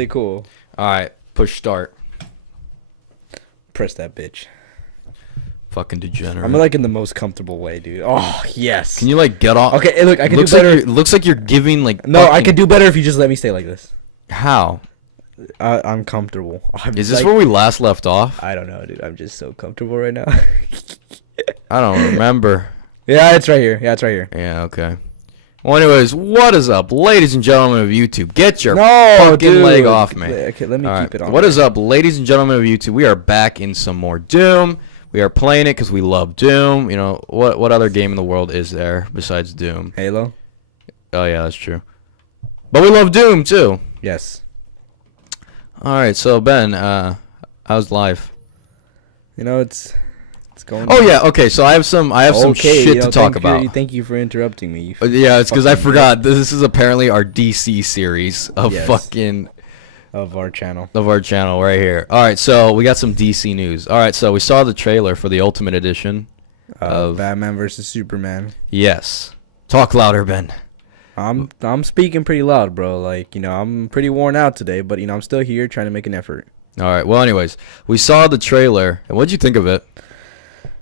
really cool. All right, push start. Press that bitch. Fucking degenerate. I'm like in the most comfortable way, dude. Oh yes. Can you like get off? Okay, hey, look, I can looks do better. Like looks like you're giving like. No, I fucking- can do better if you just let me stay like this. How? I'm comfortable. Is this where we last left off? I don't know, dude. I'm just so comfortable right now. I don't remember. Yeah, it's right here. Yeah, it's right here. Yeah, okay. Well, anyways, what is up, ladies and gentlemen of YouTube? Get your No, fucking dude. leg off me. Okay, let me All keep it on. What is up, ladies and gentlemen of YouTube? We are back in some more Doom. We are playing it because we love Doom. You know, what other game in the world is there besides Doom? Halo? Oh, yeah, that's true. But we love Doom, too. Yes. All right, so, Ben, how's life? You know, it's going. Oh, yeah, okay, so I have some shit to talk about. Thank you for interrupting me. Yeah, it's because I fucking forgot. This is apparently our DC series of Yes. fucking... of our channel. Of our channel right here. All right, so we got some DC news. All right, so we saw the trailer for the Ultimate Edition of Batman versus Superman. Yes. Talk louder, Ben. I'm speaking pretty loud, bro. Like, you know, I'm pretty worn out today, but you know, I'm still here trying to make an effort. All right. Well, anyways, we saw the trailer, and what'd you think of it?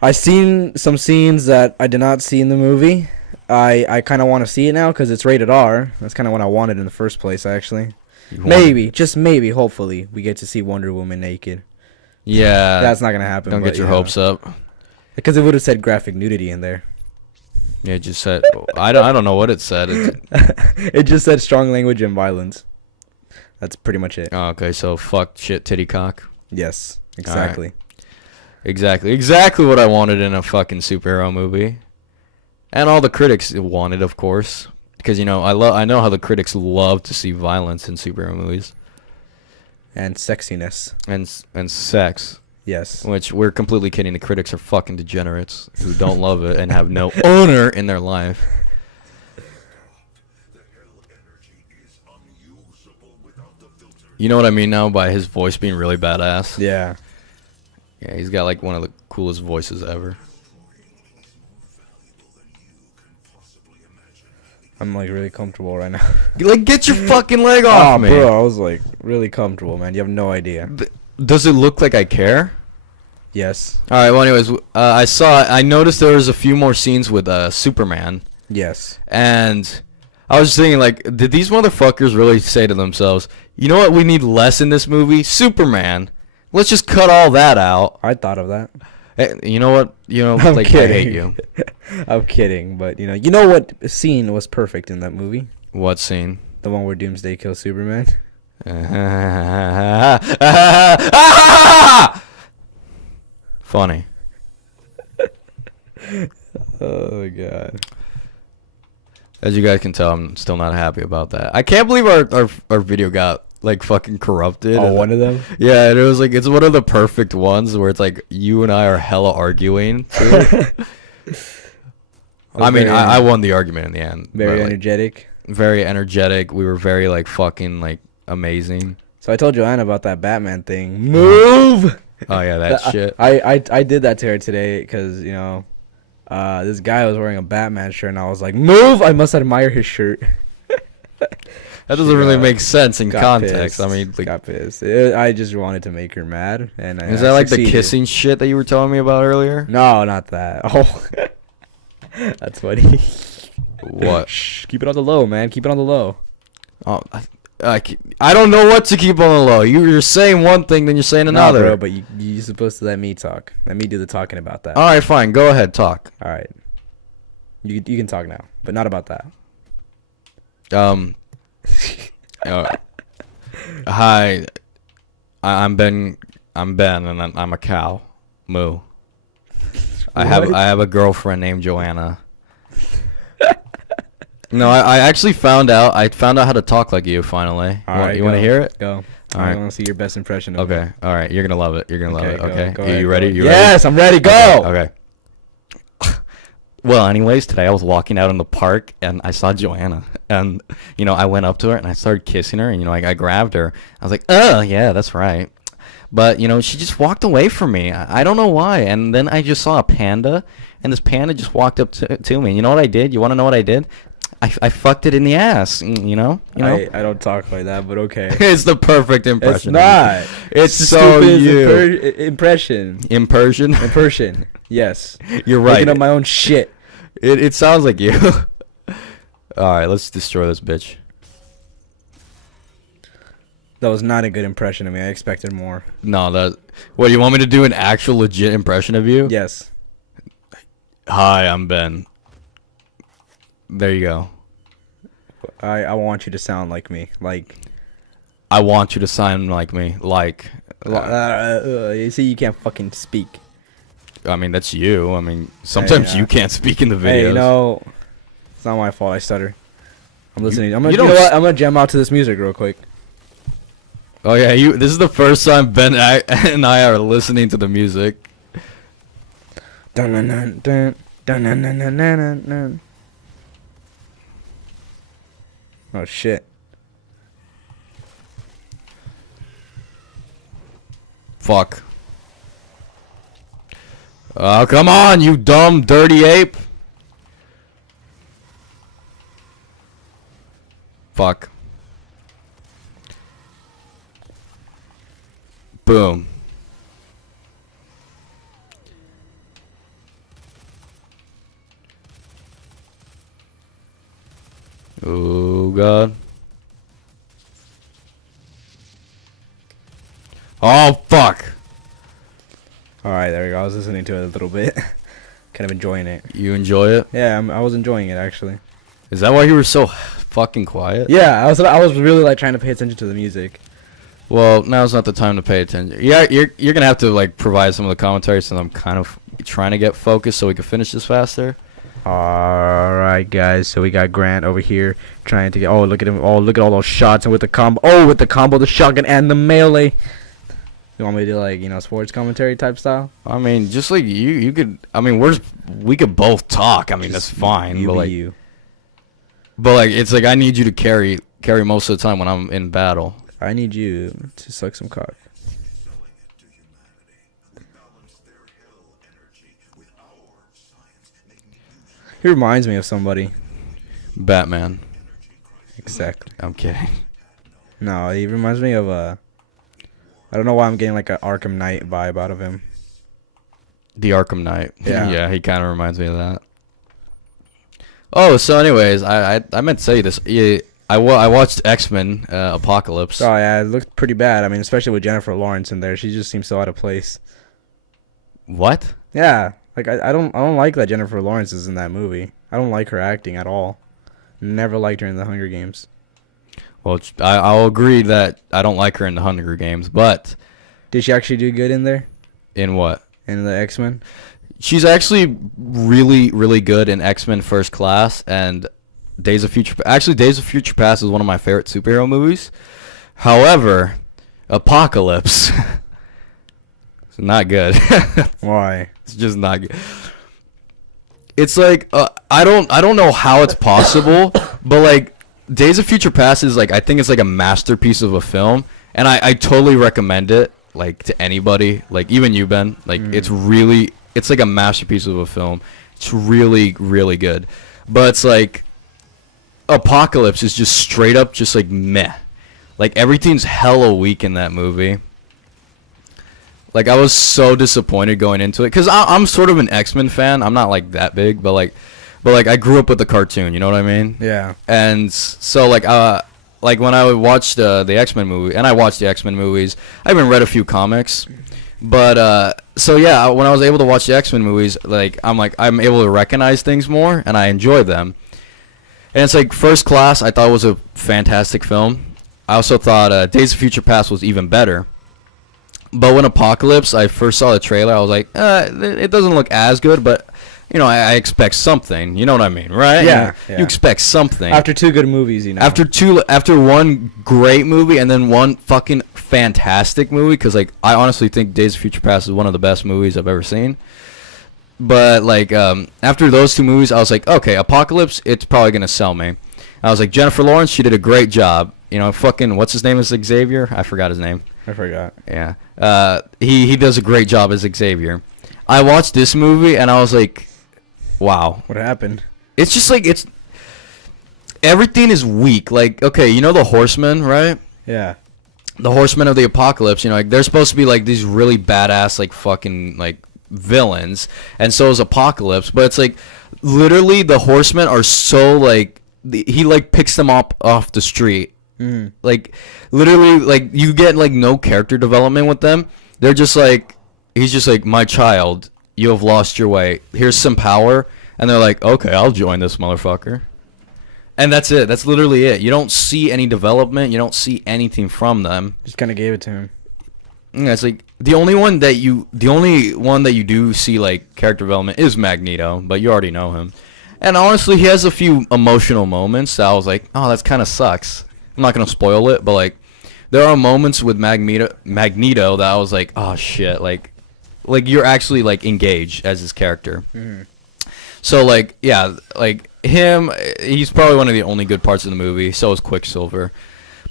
I seen some scenes that I did not see in the movie. I kind of want to see it now because it's rated R. That's kind of what I wanted in the first place, actually. Maybe, just maybe, hopefully, we get to see Wonder Woman naked. Yeah. That's not gonna happen. Don't get your hopes up. Because it would have said graphic nudity in there. Yeah, it just said. I don't know what it said. It just said strong language and violence. That's pretty much it. Oh, okay, so fuck, shit, titty, cock. Yes, exactly. Exactly what I wanted in a fucking superhero movie, and all the critics wanted, of course, because you know I know how the critics love to see violence in superhero movies And sexiness. and sex. Yes. Which we're completely kidding. The critics are fucking degenerates who don't love it and have no honor in their life. You know what I mean now by his voice being really badass? Yeah. Yeah, he's got like one of the coolest voices ever. I'm like really comfortable right now. Like, get your fucking leg off me. Bro, I was like really comfortable, man. You have no idea. Does it look like I care? Yes. All right. Well, anyways, I noticed there was a few more scenes with Superman, Yes. and I was just thinking, like, did these motherfuckers really say to themselves, you know what we need less in this movie? Superman. Let's just cut all that out. I thought of that. Hey, you know what? You know, I'm like, kidding. I hate you. I'm kidding, but you know what scene was perfect in that movie? What scene? The one where Doomsday kills Superman. Funny. Oh god. As you guys can tell, I'm still not happy about that. I can't believe our video got like fucking corrupted. Oh, one of them? Yeah, and it was like it's one of the perfect ones where it's like you and I are hella arguing. I mean, I won the argument in the end. Very but, like, energetic. very energetic. We were very like fucking like amazing. So I told Joanna about that Batman thing. Move. Oh yeah, that shit. I did that to her today because you know, this guy was wearing a Batman shirt and I was like, move! I must admire his shirt. That doesn't really make sense in Got context. pissed. I mean, like, got pissed. I just wanted to make her mad, and is I that like the succeeded. kissing shit that you were telling me about earlier? No, not that. Oh, that's funny. What? Shh, keep it on the low, man. Keep it on the low. Oh, I don't know what to keep on the low. You're saying one thing, then you're saying Nah, another. bro, but you're supposed to let me talk. Let me do the talking about that. All right, fine. Go ahead, talk. All right. You can talk now, but not about that. Hi, I'm Ben, and I'm a cow. Moo. I have a girlfriend named Joanna. No, I actually found out how to talk like you finally. You want to hear it? Go. All I right. want to see your best impression of Okay. All right. You're gonna love it. You're gonna love it. Okay. Go Are ahead, you go ready? ahead. You Yes, I'm ready. Go. Okay. Well, anyways, today I was walking out in the park and I saw Joanna, and you know I went up to her and I started kissing her, and you know I grabbed her. I was like, oh yeah, that's right. But you know she just walked away from me. I don't know why. And then I just saw a panda, and this panda just walked up to me. And you know what I did? You want to know what I did? I fucked it in the ass. You know. I don't talk like that, but okay. It's the perfect It's impression. not. It's the so stupidest you. impression. Impersion. Impression. Yes. You're right. Making up my own shit. It sounds like you. All right, let's destroy this bitch. That was not a good impression of me. I expected more. No, that. What, you want me to do an actual legit impression of you? Yes. Hi, I'm Ben. There you go. I want you to sound like me. Like. I want you to sound like me. Like. You see, you can't fucking speak. I mean, that's you. I mean, sometimes Hey, you can't speak in the videos. Hey, you know, it's not my fault. I stutter. I'm listening. You know don't what? I'm gonna jam out to this music real quick. Oh yeah, this is the first time Ben and I are listening to the music. Dun dun dun dun dun dun dun dun dun dun. Oh shit. Fuck. Oh, come on, you dumb, dirty ape. Fuck. Boom. Oh, God. Oh, fuck. Alright, there we go. I was listening to it a little bit. Kind of enjoying it. You enjoy it? Yeah, I was enjoying it actually. Is that why you were so fucking quiet? Yeah, I was really like trying to pay attention to the music. Well, now's not the time to pay attention. Yeah, you're gonna have to like provide some of the commentary since I'm kind of trying to get focused so we can finish this faster. Alright guys, so we got Grant over here trying to get, oh look at him, oh look at all those shots, and with the combo, the shotgun and the melee. You want me to do like, you know, sports commentary type style? I mean, just like you could. I mean, we could both talk. I mean, that's fine. You but be like, you. but like, it's like I need you to carry most of the time when I'm in battle. I need you to suck some cock. He reminds me of somebody. Batman. Exactly. I'm kidding. No, he reminds me of I don't know why I'm getting like an Arkham Knight vibe out of him. The Arkham Knight. Yeah. Yeah, he kind of reminds me of that. Oh, so anyways, I meant to say this. Yeah, I watched X-Men Apocalypse. Oh yeah, it looked pretty bad. I mean, especially with Jennifer Lawrence in there, she just seems so out of place. What? Yeah, like I don't like that Jennifer Lawrence is in that movie. I don't like her acting at all. Never liked her in the Hunger Games. Well, I'll agree that I don't like her in the Hunger Games, but Did she actually do good in there? in what? In the X-Men? She's actually really, really good in X-Men First Class and Days of Future. Actually, Days of Future Past is one of my favorite superhero movies. However, Apocalypse, it's not good. Why? It's just not good. It's like I don't know how it's possible, but like Days of Future Past is like, I think it's like a masterpiece of a film, and I totally recommend it like to anybody, like even you, Ben. Like it's like a masterpiece of a film. It's really, really good. But it's like Apocalypse is just straight up just like meh. Like everything's hella weak in that movie. Like I was so disappointed going into it because I'm sort of an X-Men fan. I'm not like that big, but like I grew up with the cartoon. You know what I mean? Yeah. And so like when I would watch the X-Men movie, and I watched the X-Men movies, I even read a few comics. But so yeah, when I was able to watch the X-Men movies, like I'm able to recognize things more, and I enjoy them. And it's like First Class, I thought was a fantastic film. I also thought Days of Future Past was even better. But when Apocalypse, I first saw the trailer, I was like, it doesn't look as good, but you know, I expect something. You know what I mean, right? Yeah, You expect something. After two good movies, you know. After one great movie and then one fucking fantastic movie, because like I honestly think Days of Future Past is one of the best movies I've ever seen. But like after those two movies, I was like, okay, Apocalypse, it's probably gonna sell me. I was like, Jennifer Lawrence, she did a great job. You know, fucking what's his name is Xavier? I forgot his name. I forgot. Yeah. He does a great job as Xavier. I watched this movie and I was like, wow. What happened? It's just like everything is weak. Like, okay, you know the Horsemen, right? Yeah. The Horsemen of the Apocalypse, you know, like they're supposed to be like these really badass, like fucking like villains, and so is Apocalypse. But it's like literally the Horsemen are so like he like picks them up off the street. Like literally, like you get like no character development with them. They're just like he's just like, my child, you have lost your way. Here's some power, and they're like, okay, I'll join this motherfucker. And that's it. That's literally it. You don't see any development. You don't see anything from them. Just kind of gave it to him. Yeah, it's like the only one that you do see like character development is Magneto, but you already know him. And honestly, he has a few emotional moments that I was like, oh, that's kind of sucks. I'm not gonna spoil it, but like there are moments with Magneto that I was like, oh shit, like you're actually like engaged as his character. So like yeah, like him, he's probably one of the only good parts of the movie. So is Quicksilver.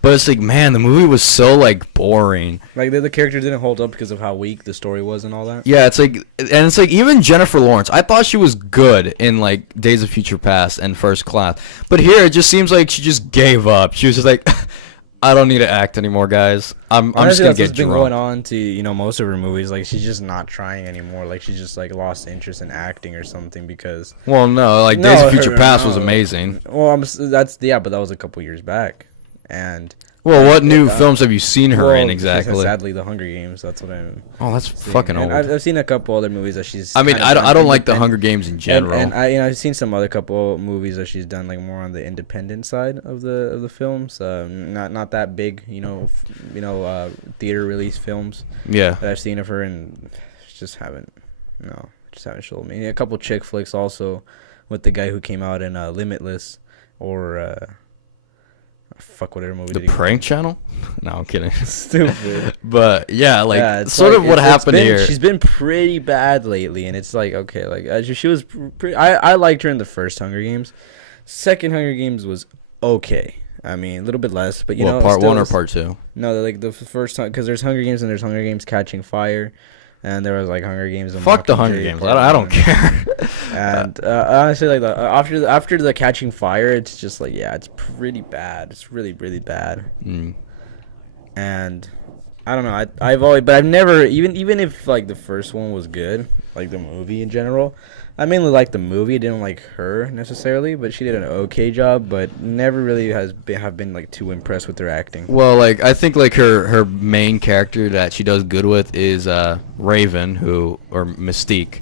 But it's like, man, the movie was so like boring. Like the character didn't hold up because of how weak the story was and all that. Yeah, it's like, and it's like even Jennifer Lawrence. I thought she was good in like Days of Future Past and First Class, but here it just seems like she just gave up. She was just like, I don't need to act anymore, guys. I'm just gonna get what's been drunk. going on to most of her movies. Like she's just not trying anymore. Like she's just like lost interest in acting or something because. Well, no, like Days of Future Past was amazing. Well, but that was a couple years back, and. Well, what new films have you seen her in exactly? Sadly, The Hunger Games. That's what I'm. Oh, that's seeing. fucking And old. I've seen a couple other movies that she's. I mean, I don't like The Hunger Games in general. And I've seen some other couple movies that she's done like more on the independent side of the films. Not that big, theater release films. Yeah. That I've seen of her, and just haven't showed me. A couple chick flicks also, with the guy who came out in Limitless, or. Fuck whatever movie. The Prank Channel? No, I'm kidding. Stupid. But yeah, like what it's happened here. She's been pretty bad lately, and it's like okay, like she was pretty. I liked her in the first Hunger Games. Second Hunger Games was okay. I mean, a little bit less, but part one or part two? No, like the first time, because there's Hunger Games and there's Hunger Games Catching Fire. And there was like Hunger Games. And Fuck the Hunger Games. I don't care. And honestly, like after the Catching Fire, it's just like it's pretty bad. It's really really bad. And I don't know. I've never even if like the first one was good, like the movie in general. I mainly liked the movie. I didn't like her necessarily, but she did an okay job. But never really have been like too impressed with her acting. Well, like I think like her main character that she does good with is Raven, or Mystique,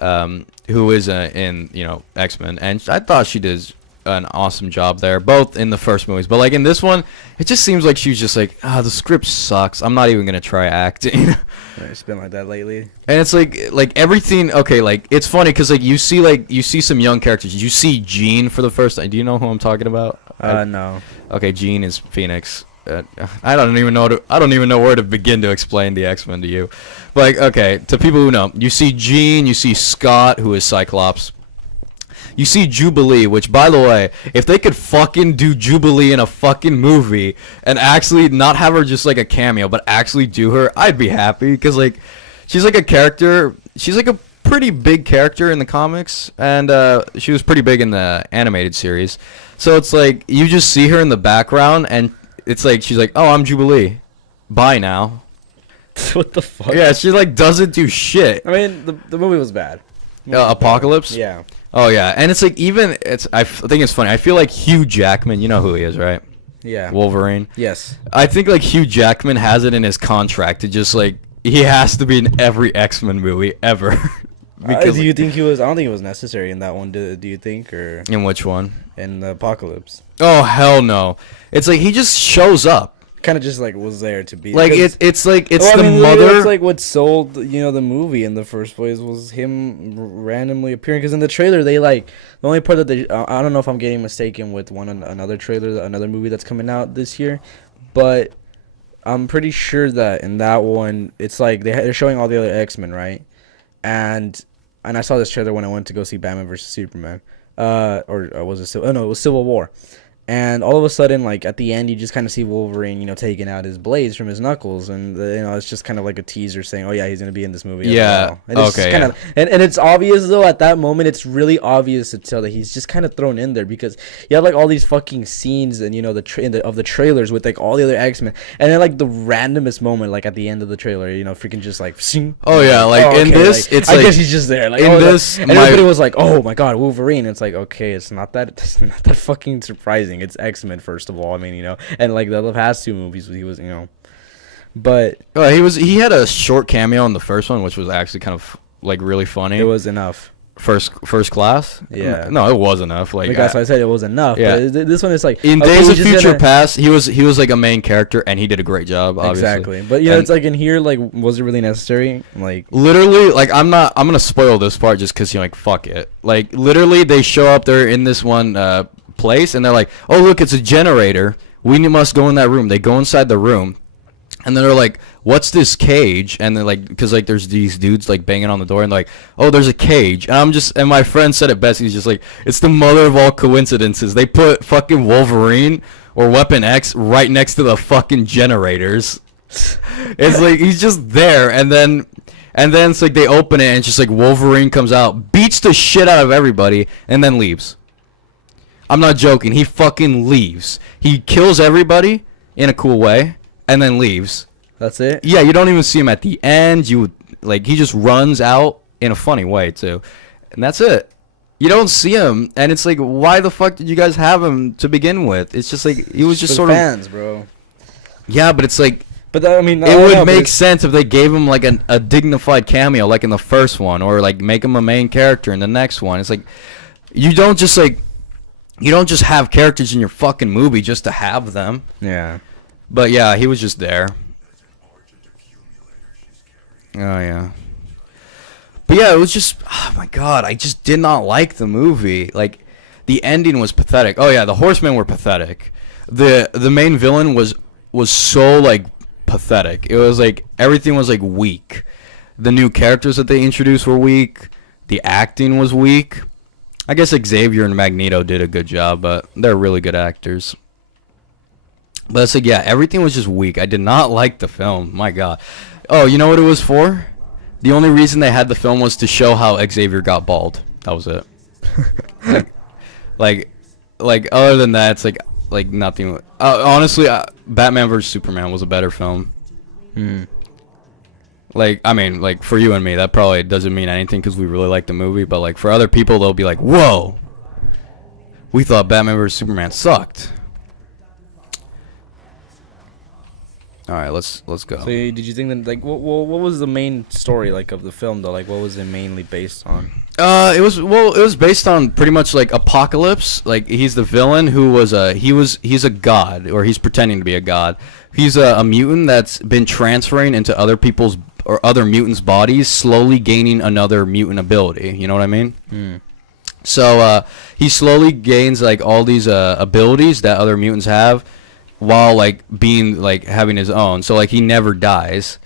who is in X-Men, and I thought she did an awesome job there, both in the first movies. But like in this one, it just seems like she was just like, the script sucks. I'm not even gonna try acting. It's been like that lately. And it's like everything. Okay, like it's funny because like you see some young characters. You see Jean for the first time. Do you know who I'm talking about? No. Okay, Jean is Phoenix. I don't even know where to begin to explain the X-Men to you. But like, okay, to people who know, you see Jean, you see Scott, who is Cyclops. You see Jubilee, which, by the way, if they could fucking do Jubilee in a fucking movie and actually not have her just like a cameo, but actually do her, I'd be happy. Because, like, she's like a character. She's like a pretty big character in the comics. And she was pretty big in the animated series. So it's like, you just see her in the background, and it's like, she's like, oh, I'm Jubilee. Bye now. What the fuck? Yeah, she, like, doesn't do shit. I mean, the movie was bad. Apocalypse? Yeah. Oh yeah, and it's like I think it's funny. I feel like Hugh Jackman, you know who he is, right? Yeah. Wolverine. Yes. I think like Hugh Jackman has it in his contract to just like he has to be in every X-Men movie ever. Because do you think he was? I don't think it was necessary in that one. Do you think, or in which one? In the Apocalypse. Oh hell no! It's like he just shows up. Kind of just like was there to be like it's the mother. It's like what sold the movie in the first place was him randomly appearing, because in the trailer they the only part that they I don't know if I'm getting mistaken with another trailer, another movie that's coming out this year, but I'm pretty sure that in that one it's like they're showing all the other X-Men, right? And I saw this trailer when I went to go see Batman vs Superman, or was it? Oh no, it was Civil War. And all of a sudden, like at the end, you just kind of see Wolverine, taking out his blades from his knuckles, and it's just kind of like a teaser saying, "Oh yeah, he's gonna be in this movie." Yeah. As well. And it's Okay, Kind of, and it's obvious though at that moment. It's really obvious to tell that he's just kind of thrown in there because you have like all these fucking scenes and of the trailers with like all the other X-Men, and then like the randomest moment, like at the end of the trailer, freaking just like. Oh yeah, like in this, like, it's I like guess he's just there. Like in this, and everybody was like, "Oh my god, Wolverine!" It's like, okay, it's not that fucking surprising. It's X-Men, first of all. I mean, and like the past two movies, he was, but he had a short cameo in the first one, which was actually kind of like really funny. it was enough. First class. Yeah. No, it was enough. Like That's why I said it was enough. Yeah. But this one is like in okay, Days we're of just Future gonna- Past, he was like a main character, and he did a great job. Obviously. Exactly, but And it's like in here, like, was it really necessary? Like, literally, like I'm gonna spoil this part just because like fuck it. Like literally, they show up there in this one place, and they're like, oh look, it's a generator. We must go in that room. They go inside the room. And then they're like, what's this cage? And they're like, because like there's these dudes like banging on the door and like, oh, there's a cage. And my friend said it best. He's just like, it's the mother of all coincidences. They put fucking Wolverine or Weapon X right next to the fucking generators. It's like he's just there, and then it's like they open it and it's just like Wolverine comes out, beats the shit out of everybody, and then leaves. I'm not joking. He fucking leaves. He kills everybody in a cool way. And then leaves. that's it. Yeah, you don't even see him at the end. He just runs out in a funny way too, and that's it. You don't see him, and it's like, why the fuck did you guys have him to begin with? It's just like he was just For sort fans, bro. Yeah, but it's like But I mean, it would make sense if they gave him like a dignified cameo, like in the first one, or like make him a main character in the next one. It's like you don't just have characters in your fucking movie just to have them. Yeah. But yeah, he was just there. Oh yeah. But yeah, it was just, oh my god, I just did not like the movie. Like, the ending was pathetic. Oh yeah, the Horsemen were pathetic. The main villain was so like pathetic. It was like everything was like weak. The new characters that they introduced were weak. The acting was weak. I guess Xavier and Magneto did a good job, but they're really good actors. But it's like, yeah, everything was just weak. I did not like the film. My god. Oh, you know what it was for? The only reason they had the film was to show how Xavier got bald. That was it. like other than that, it's like nothing. Honestly, Batman vs Superman was a better film. Like, I mean, like for you and me, that probably doesn't mean anything because we really like the movie. But like for other people, they'll be like, "Whoa, we thought Batman vs Superman sucked." All right, let's go. So did you think that, like, what was the main story like of the film though? Like, what was it mainly based on? It was based on pretty much like Apocalypse. Like he's the villain who was he's a god, or he's pretending to be a god. He's a mutant that's been transferring into other people's or other mutants' bodies, slowly gaining another mutant ability. You know what I mean? So he slowly gains like all these abilities that other mutants have, while like being like having his own. So like he never dies.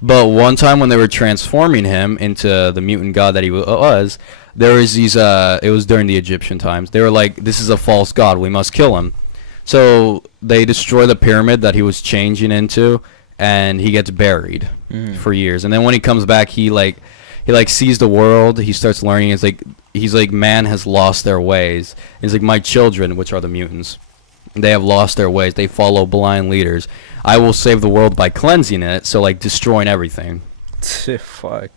But one time when they were transforming him into the mutant god that he was, there was these it was during the Egyptian times. They were like, this is a false god, we must kill him. So they destroy the pyramid that he was changing into, and he gets buried for years. And then when he comes back, he sees the world. He starts learning. He's like man has lost their ways. He's like, my children, which are the mutants, they have lost their ways. They follow blind leaders. I will save the world by cleansing it. So like destroying everything. Fuck.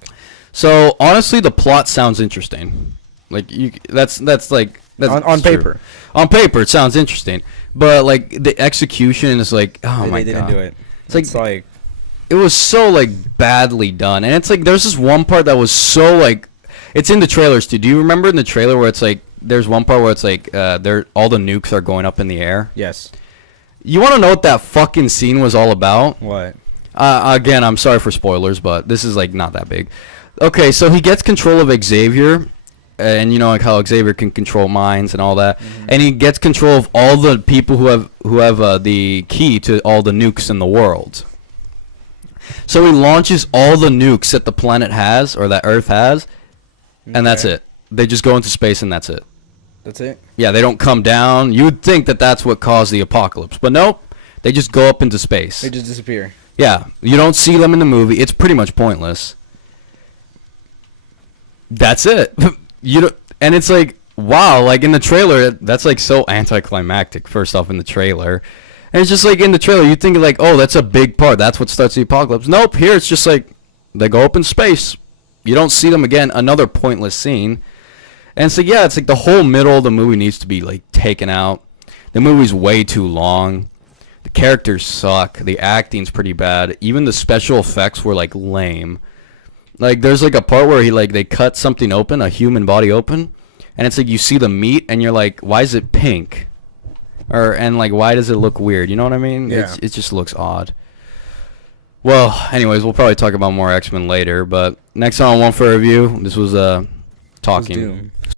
So honestly, the plot sounds interesting. Like that's on true. paper. On paper, it sounds interesting. But like the execution is like, oh my god. They didn't do it. It's like it was so like badly done, and it's like there's this one part that was so like, it's in the trailers too. Do you remember in the trailer where it's like there's one part where it's like all the nukes are going up in the air? Yes. You want to know what that fucking scene was all about? What? Again, I'm sorry for spoilers, but this is like not that big. Okay, so he gets control of Xavier, and you know like how Xavier can control minds and all that, and he gets control of all the people who have the key to all the nukes in the world. So he launches all the nukes that the planet has or that Earth has, and that's it. They just go into space and that's it. That's it. Yeah, they don't come down. You would think that that's what caused the apocalypse, but nope. They just go up into space. They just disappear. Yeah, you don't see them in the movie. It's pretty much pointless. That's it. You don't, and it's like, wow, like in the trailer, that's like so anticlimactic. First off, in the trailer, and it's just like in the trailer, you think like, oh, that's a big part. That's what starts the apocalypse. Nope. Here it's just like they go up in space. You don't see them again. Another pointless scene. And it's like, yeah, it's like the whole middle of the movie needs to be like taken out. The movie's way too long. The characters suck. The acting's pretty bad. Even the special effects were like lame. Like there's like a part where they cut something open, a human body open, and it's like you see the meat and you're like, why is it pink? And like why does it look weird? You know what I mean? Yeah. It just looks odd. Well, anyways, we'll probably talk about more X-Men later, but next time on One for Review, this was Talking. Doom.